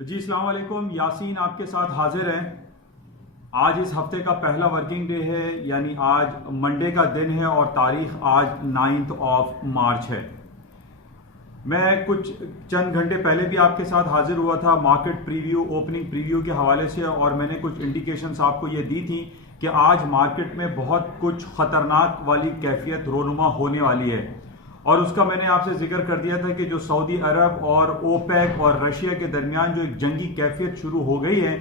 जी अस्सलाम वालेकुम। यासीन आपके साथ हाजिर हैं। आज इस हफ्ते का पहला वर्किंग डे है, यानी आज मंडे का दिन है और तारीख आज 9 मार्च है। मैं कुछ चंद घंटे पहले भी आपके साथ हाजिर हुआ था मार्केट प्रीव्यू, ओपनिंग प्रीव्यू के हवाले से, और मैंने कुछ इंडिकेशंस आपको ये दी थी कि आज मार्केट में बहुत कुछ खतरनाक वाली कैफियत रोनुमा होने वाली है। और उसका मैंने आपसे जिक्र कर दिया था कि जो सऊदी अरब और ओपेक और रशिया के दरमियान जो एक जंगी कैफियत शुरू हो गई है,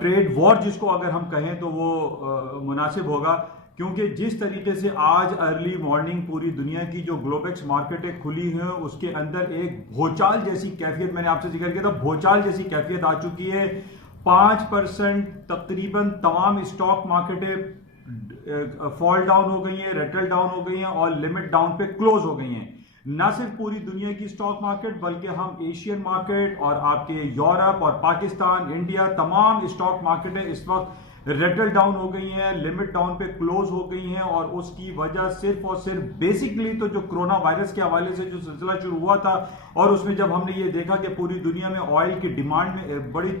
ट्रेड वॉर जिसको अगर हम कहें तो वो मुनासिब होगा, क्योंकि जिस तरीके से आज अर्ली मॉर्निंग पूरी दुनिया की जो ग्लोबेक्स मार्केटें खुली हैं उसके अंदर एक भूचाल जैसी कैफियत, मैंने आपसे जिक्र किया था, भूचाल जैसी कैफियत आ चुकी है। 5% तकरीबन तमाम स्टॉक मार्केटें फॉल डाउन हो गई हैं, रेटल डाउन हो गई हैं और लिमिट डाउन पे क्लोज हो गई हैं। न सिर्फ पूरी दुनिया की स्टॉक मार्केट बल्कि हम एशियन मार्केट और आपके यूरोप और पाकिस्तान, इंडिया, तमाम स्टॉक मार्केटें इस वक्त रेटल डाउन हो गई हैं, लिमिट डाउन पे क्लोज हो गई हैं। और उसकी वजह सिर्फ और सिर्फ बेसिकली तो जो कोरोना वायरस के हवाले से जो सिलसिला शुरू हुआ था, और उसमें जब हमने ये देखा कि पूरी दुनिया में ऑयल की डिमांड में बड़ी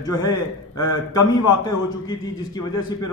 जो है कमी वाक़ हो चुकी थी, जिसकी वजह से फिर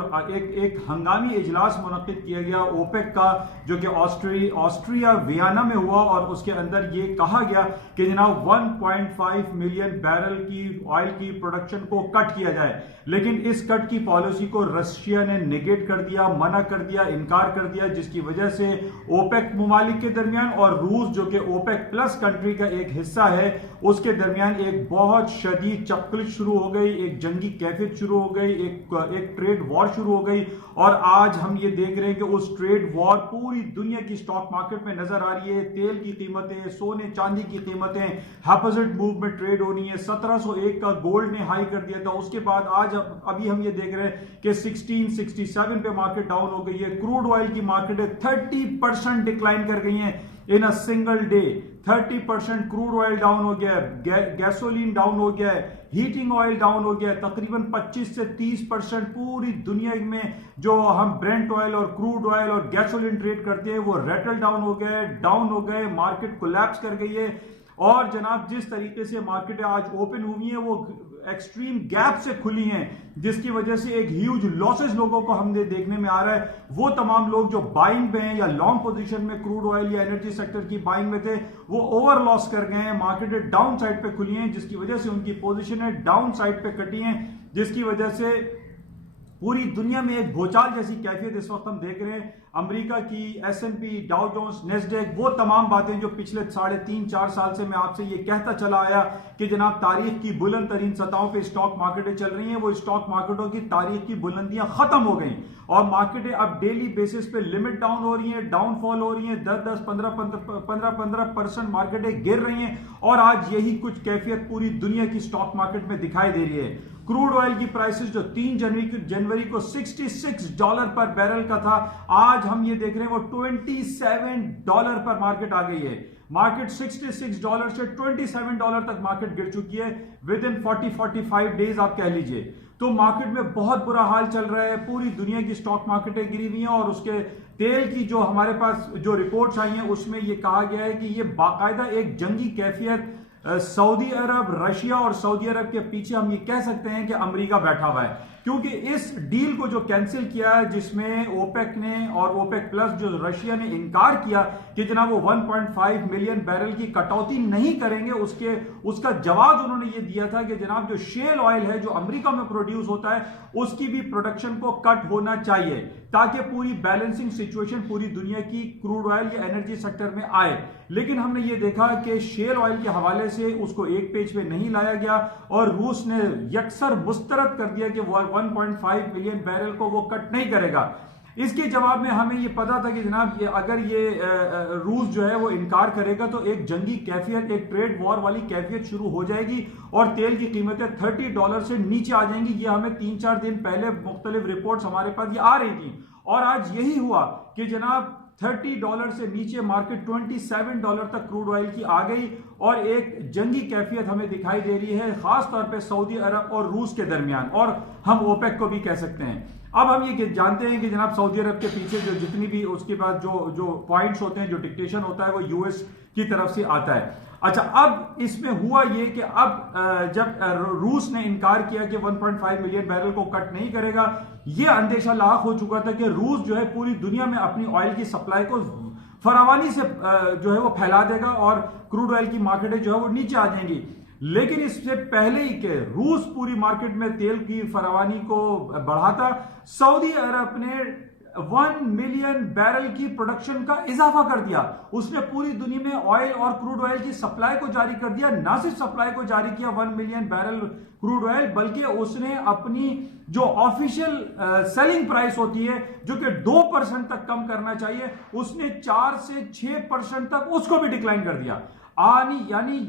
एक हंगामी इजलास मुनक्किद किया गया ओपेक का, जो कि ऑस्ट्रिया वियना में हुआ। और उसके अंदर ये कहा गया कि जनाब 1.5 मिलियन बैरल की ऑयल की प्रोडक्शन को कट किया जाए। लेकिन इस कट की पॉलिसी को रशिया ने नेगेट कर दिया, मना कर दिया, इनकार कर दिया, जिसकी वजह से ओपेक मुमालिक के दरमियान और रूस जो कि ओपेक प्लस कंट्री का एक हिस्सा है उसके दरमियान एक बहुत शदीद चपकलिश शुरू हो गई, एक जंगी कैफियत शुरू हो गई, एक ट्रेड वॉर शुरू हो गई। और आज हम ये देख रहे हैं कि उस ट्रेड वॉर पूरी दुनिया की स्टॉक मार्केट में नजर आ रही है। तेल की कीमतें, सोने चांदी की कीमतें हाइपोजिट मूव में ट्रेड हो रही है। 1701 का गोल्ड ने हाई कर दिया था, उसके बाद आज अभी हम ये देख रहे हैं कि 1667 पे मार्केट डाउन हो गई है। क्रूड ऑयल की मार्केटें 30% डिक्लाइन कर गई हैं in a single day. 30% crude oil down हो गया है, गैसोलीन डाउन हो गया है, हीटिंग ऑयल डाउन हो गया है। तकरीबन 25 से 30% पूरी दुनिया में जो हम ब्रेंट ऑयल और क्रूड ऑयल और गैसोलीन ट्रेड करते हैं वो रेटल डाउन हो गए, डाउन हो गए, मार्केट कोलैप्स कर गई है। और जनाब जिस तरीके से मार्केटें आज ओपन हुई हैं वो एक्सट्रीम गैप से खुली हैं, जिसकी वजह से एक ह्यूज लॉसेस लोगों को हमने देखने में आ रहा है। वो तमाम लोग जो बाइंग पे हैं या लॉन्ग पोजीशन में क्रूड ऑयल या एनर्जी सेक्टर की बाइंग में थे वो ओवर लॉस कर गए हैं। मार्केटें डाउन साइड पे खुली हैं, जिसकी वजह से उनकी पोजीशनें डाउन साइड पे कटी हैं, जिसकी वजह से पूरी दुनिया में एक भूचाल जैसी कैफियत इस वक्त हम देख रहे हैं। अमेरिका की S&P, डाउ जोन्स, नेस्डेक, वो तमाम बातें जो पिछले 3.5-4 साल से मैं आपसे ये कहता चला आया कि जनाब तारीख की बुलंद तरीन सतहों पे स्टॉक मार्केटें चल रही हैं, वो स्टॉक मार्केटों की तारीख की बुलंदियां खत्म हो गई और मार्केटें अब डेली बेसिस पे लिमिट डाउन हो रही हैं, डाउनफॉल हो रही हैं, 10-10, 15% मार्केटें गिर रही हैं। और आज यही कुछ कैफियत पूरी दुनिया की स्टॉक मार्केट में दिखाई दे रही है। क्रूड ऑयल की प्राइसेस जो 3 जनवरी को $66 पर बैरल का था, आज हम ये देख रहे हैं वो $27 पर मार्केट आ गई है। मार्केट $66 से $27 तक मार्केट गिर चुकी है विद इन 40-45 डेज आप कह लीजिए। तो मार्केट में बहुत बुरा हाल चल रहा है, पूरी दुनिया की स्टॉक मार्केटें गिरी हुई हैं। और उसके तेल की जो हमारे पास जो रिपोर्ट्स आई हैं उसमें यह कहा गया है कि यह बाकायदा एक जंगी कैफियत सऊदी अरब, रशिया और सऊदी अरब के पीछे हम ये कह सकते हैं कि अमेरिका बैठा हुआ है, क्योंकि इस डील को जो कैंसिल किया है जिसमें ओपेक ने और ओपेक प्लस जो रशिया ने इनकार किया कि जनाब वो 1.5 मिलियन बैरल की कटौती नहीं करेंगे, उसका जवाब उन्होंने ये दिया था कि जनाब जो शेल ऑयल है जो अमेरिका में प्रोड्यूस होता है उसकी भी प्रोडक्शन को कट होना चाहिए ताकि पूरी बैलेंसिंग सिचुएशन पूरी दुनिया की क्रूड ऑयल या एनर्जी सेक्टर में आए। लेकिन हमने ये देखा कि शेल ऑयल के हवाले से उसको एक पेज पे नहीं लाया गया और रूस ने यकसर मुस्तरद कर दिया कि वो 1.5 मिलियन बैरल को वो कट नहीं करेगा। इसके जवाब में हमें ये पता था कि जनाब अगर ये रूस जो है वो इनकार करेगा तो एक जंगी कैफियत, एक ट्रेड वॉर वाली कैफियत शुरू हो जाएगी और तेल की कीमतें $30 से नीचे आ जाएंगी। ये हमें 3-4 दिन पहले मुख्तलिफ रिपोर्ट्स हमारे पास ये आ रही थी और आज यही हुआ कि जनाब $30 से नीचे मार्केट $27 तक क्रूड ऑयल की आ गई और एक जंगी कैफियत हमें दिखाई दे रही है, खास तौर पे सऊदी अरब और रूस के दरमियान, और हम ओपेक को भी कह सकते हैं। अब हम ये जानते हैं कि जनाब सऊदी अरब के पीछे जो जितनी भी उसके बाद जो पॉइंट्स होते हैं, जो डिक्टेशन होता है वो यूएस की तरफ से आता है। अच्छा, अब इसमें हुआ ये कि अब जब रूस ने इनकार किया कि 1.5 मिलियन बैरल को कट नहीं करेगा, यह अंदेशा लाख हो चुका था कि रूस जो है पूरी दुनिया में अपनी ऑयल की सप्लाई को फरावानी से जो है वो फैला देगा और क्रूड ऑयल की मार्केटें जो है वो नीचे आ जाएंगी। लेकिन इससे पहले ही कि रूस पूरी मार्केट में तेल की फरावानी को बढ़ाता, सऊदी अरब ने 1 मिलियन बैरल की प्रोडक्शन का इजाफा कर दिया। उसने पूरी दुनिया में ऑयल और क्रूड ऑयल की सप्लाई को जारी कर दिया। ना सिर्फ सप्लाई को जारी किया 1 मिलियन बैरल क्रूड ऑयल, बल्कि उसने अपनी जो ऑफिशियल सेलिंग प्राइस होती है जो कि 2% तक कम करना चाहिए, उसने 4 से 6% तक उसको भी डिक्लाइन कर दिया। यानी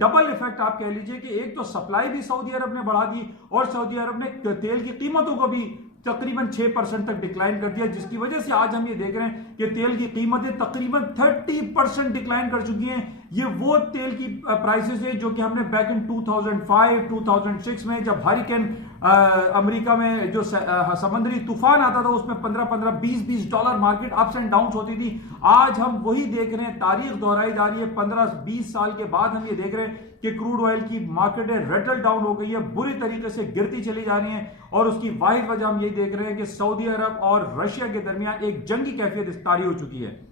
डबल इफेक्ट आप कह लीजिए कि एक तो सप्लाई भी सऊदी अरब ने बढ़ा दी और सऊदी अरब ने तेल की कीमतों को भी तकरीबन 6% तक डिक्लाइन कर दिया, जिसकी वजह से आज हम ये देख रहे हैं कि तेल की कीमतें तकरीबन 30% डिक्लाइन कर चुकी हैं। ये वो तेल की प्राइसेस है जो कि हमने बैक इन 2005 2006 में जब हरिकेन अमेरिका में जो समुद्री तूफान आता था उसमें 15-15 20-20 dollar market ups and down होती थी। आज हम वही देख रहे हैं, तारीख दोहराई जा रही है। 15-20 साल के बाद हम ये देख रहे हैं कि क्रूड ऑयल की मार्केटें रेटल डाउन हो गई है, बुरी तरीके से गिरती चली जा रही हैं। और उसकी वाहिद वजह हम ये देख रहे हैं कि सऊदी अरब और रशिया के दरमियान एक जंगी कैफियत तारी हो चुकी है।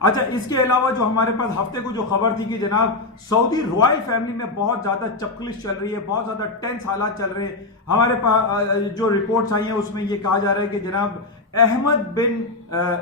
अच्छा, इसके अलावा जो हमारे पास हफ्ते को जो खबर थी कि जनाब सऊदी रॉयल फैमिली में बहुत ज्यादा चपकलिश चल रही है, बहुत ज्यादा टेंस हालात चल रहे हैं। हमारे पास जो रिपोर्ट्स आई हैं उसमें यह कहा जा रहा है कि जनाब अहमद बिन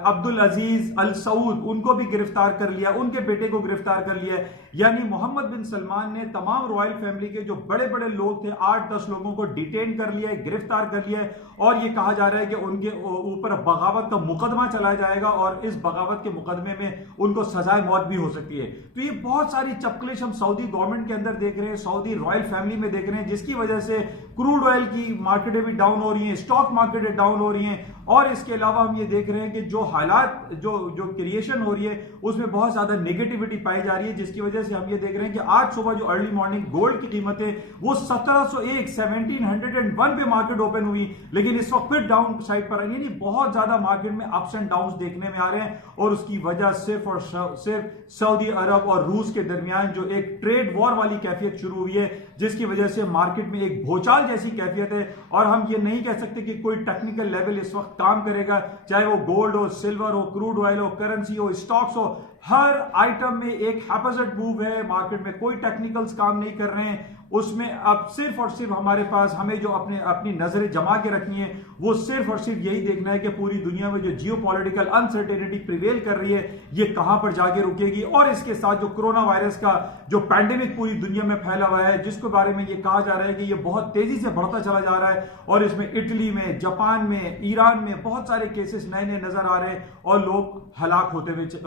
अब्दुल अजीज अल सऊद उनको भी गिरफ्तार कर लिया, उनके बेटे को गिरफ्तार कर लिया। यानी मोहम्मद बिन सलमान ने तमाम रॉयल फैमिली के जो बड़े बड़े लोग थे 8-10 लोगों को डिटेन कर लिया है, गिरफ्तार कर लिया है। और ये कहा जा रहा है कि उनके ऊपर बगावत का मुकदमा चलाया जाएगा और इस बगावत के मुकदमे में उनको सजाए मौत भी हो सकती है। तो ये बहुत सारी चपकलिश हम सऊदी गवर्नमेंट के अंदर देख रहे हैं, सऊदी रॉयल फैमिली में देख रहे हैं, जिसकी वजह से क्रूड ऑयल की मार्केटें भी डाउन हो रही हैं, स्टॉक मार्केटें डाउन हो रही हैं। और इसके अलावा हम ये देख रहे हैं कि जो हालात जो क्रिएशन हो रही है उसमें बहुत ज्यादा नेगेटिविटी पाई जा रही है, जिसकी वजह से हम ये देख रहे हैं कि आज सुबह जो अर्ली मॉर्निंग गोल्ड की कीमतें वो 1701 पे मार्केट ओपन हुई, लेकिन इस वक्त फिर डाउन साइड पर यानी बहुत ज्यादा मार्केट में अप्स एंड डाउन देखने में आ रहे हैं। और उसकी वजह सिर्फ और सिर्फ सऊदी अरब और रूस के दरमियान जो एक ट्रेड वॉर वाली कैफियत शुरू हुई है, जिसकी वजह से मार्केट में एक भूचाल जैसी कैफियत है। और हम ये नहीं कह सकते कि कोई टेक्निकल लेवल इस वक्त काम करेगा, चाहे वो गोल्ड हो, सिल्वर हो, क्रूड ऑयल हो, करेंसी हो, स्टॉक्स हो, हर आइटम में एक हैपोजिट मूव है। मार्केट में कोई टेक्निकल्स काम नहीं कर रहे हैं। उसमें अब सिर्फ और सिर्फ हमारे पास हमें जो अपनी नजरें जमा के रखनी है वो सिर्फ और सिर्फ यही देखना है कि पूरी दुनिया में जो जियोपॉलिटिकल अनसर्टेनिटी प्रिवेल कर रही है ये कहां पर जाके रुकेगी। और इसके साथ जो कोरोना वायरस का जो पैंडेमिक पूरी दुनिया में फैला हुआ है, जिसके बारे में ये कहा जा रहा है कि ये बहुत तेजी से बढ़ता चला जा रहा है और इसमें इटली में, जापान में, ईरान में बहुत सारे केसेस नए नए नजर आ रहे हैं और लोग हलाक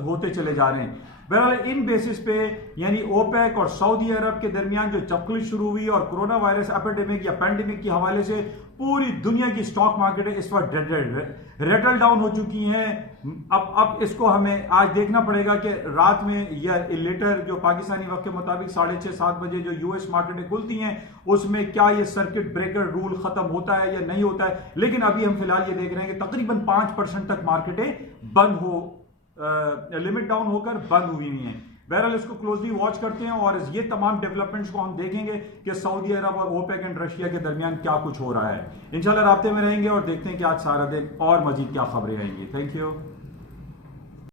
होते चले जा रहे हैं। बहरहाल इन बेसिस पे यानी ओपेक और सऊदी अरब के दरमियान जो चपकलिश शुरू हुई और कोरोना वायरस एपिडेमिक या पैंडेमिक के हवाले से पूरी दुनिया की स्टॉक मार्केट इस वक्त रेटल डाउन हो चुकी हैं। अब इसको हमें आज देखना पड़ेगा कि रात में या लेटर जो पाकिस्तानी वक्त के मुताबिक 6:30-7 बजे जो यूएस मार्केटें खुलती हैं उसमें क्या ये सर्किट ब्रेकर रूल खत्म होता है या नहीं होता है। लेकिन अभी हम फिलहाल ये देख रहे हैं कि तकरीबन 5% तक मार्केटें बंद हो लिमिट डाउन होकर बंद हुई हैं। बहरहाल इसको क्लोजली वॉच करते हैं और ये तमाम डेवलपमेंट्स को हम देखेंगे कि सऊदी अरब और ओपेक एंड रशिया के दरमियान क्या कुछ हो रहा है। इंशाल्लाह राब्ते में रहेंगे और देखते हैं कि आज सारा दिन और मजीद क्या खबरें आएंगी। Thank you.